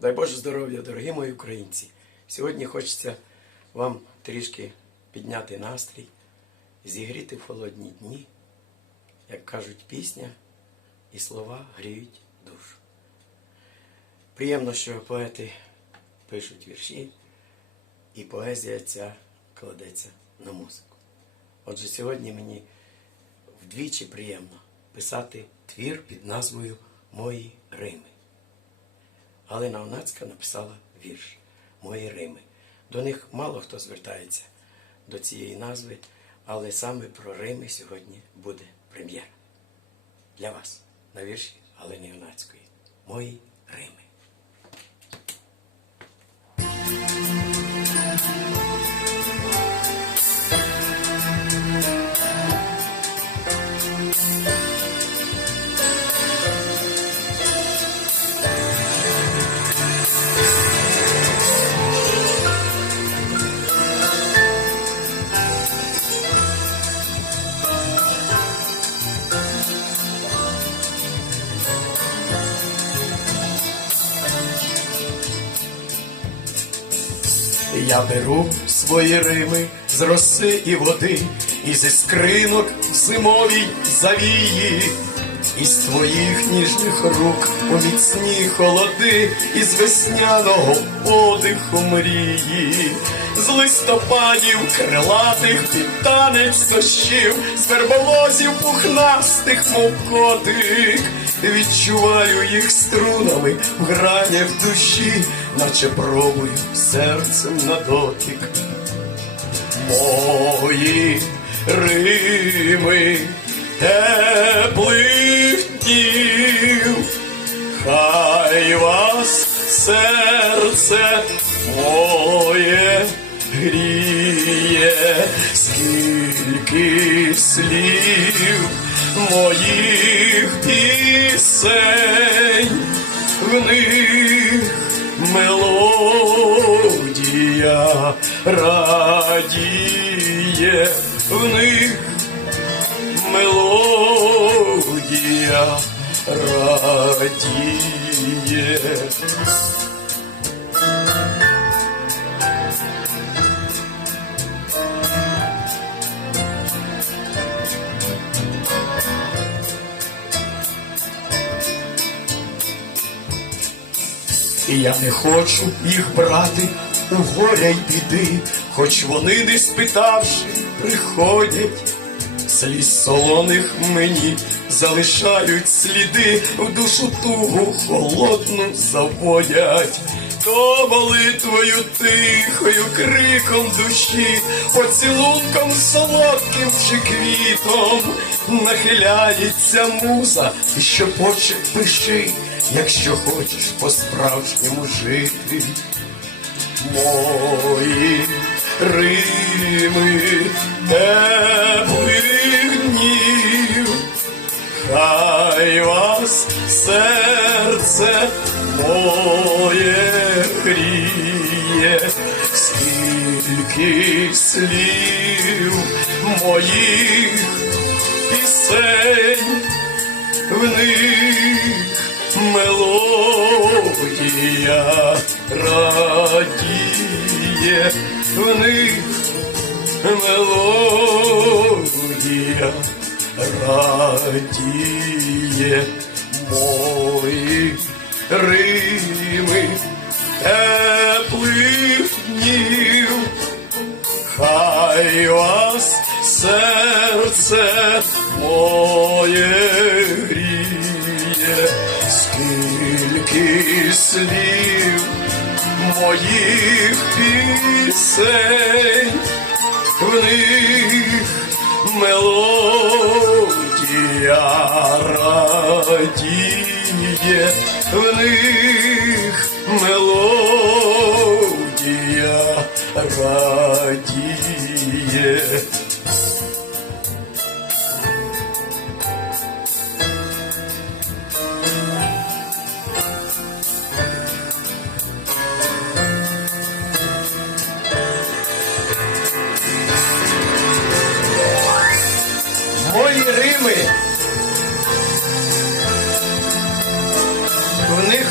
Дай Боже здоров'я, дорогі мої українці. Сьогодні хочеться вам трішки підняти настрій, зігріти в холодні дні. Як кажуть, пісня і слова гріють душу. Приємно, що поети пишуть вірші, і поезія ця кладеться на музику. Отже, сьогодні мені вдвічі приємно писати твір під назвою Мої Рими. Галина Онацька написала вірш Мої Рими. До них мало хто звертається до цієї назви, але саме про Рими сьогодні буде прем'єра. Для вас на вірші Галини Онацької. Мої Рими. Я беру свої рими з роси і води, і зі скринок зимовій завії, із твоїх ніжних рук у міцні холоди, із весняного подиху мрії, з листопадів крилатих під танець дощів, з верболозів пухнастих, мов котик. Відчуваю їх струнами в гранях душі, наче пробую серцем на дотик. Мої Рими теплих днів, хай вас серце моє гріє, скільки слів моїх пісень, в них мелодія радіє, в них мелодія радіє. І я не хочу їх брати у горя й біди, хоч вони не спитавши, приходять. Сліз солоних мені залишають сліди, в душу тугу холодну заводять. То молитвою тихою, криком душі, поцілунком солодким чи квітом нахиляється муза, і що хоче пиши, якщо хочеш по-справжньому жити. Мої Рими теплих днів, хай вас серце моє гріє, скільки слів моїх пісень, в них мелодія радіє, в них мелодія радіє, мої Рими теплих днів. Хай вас серце моє гріє, скільки слів моїх пісень, в них мелодія радіє, в них мелодія радіє.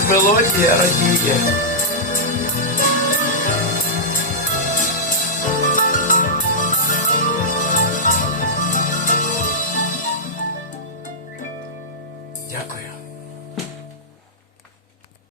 Мелодія. радіє.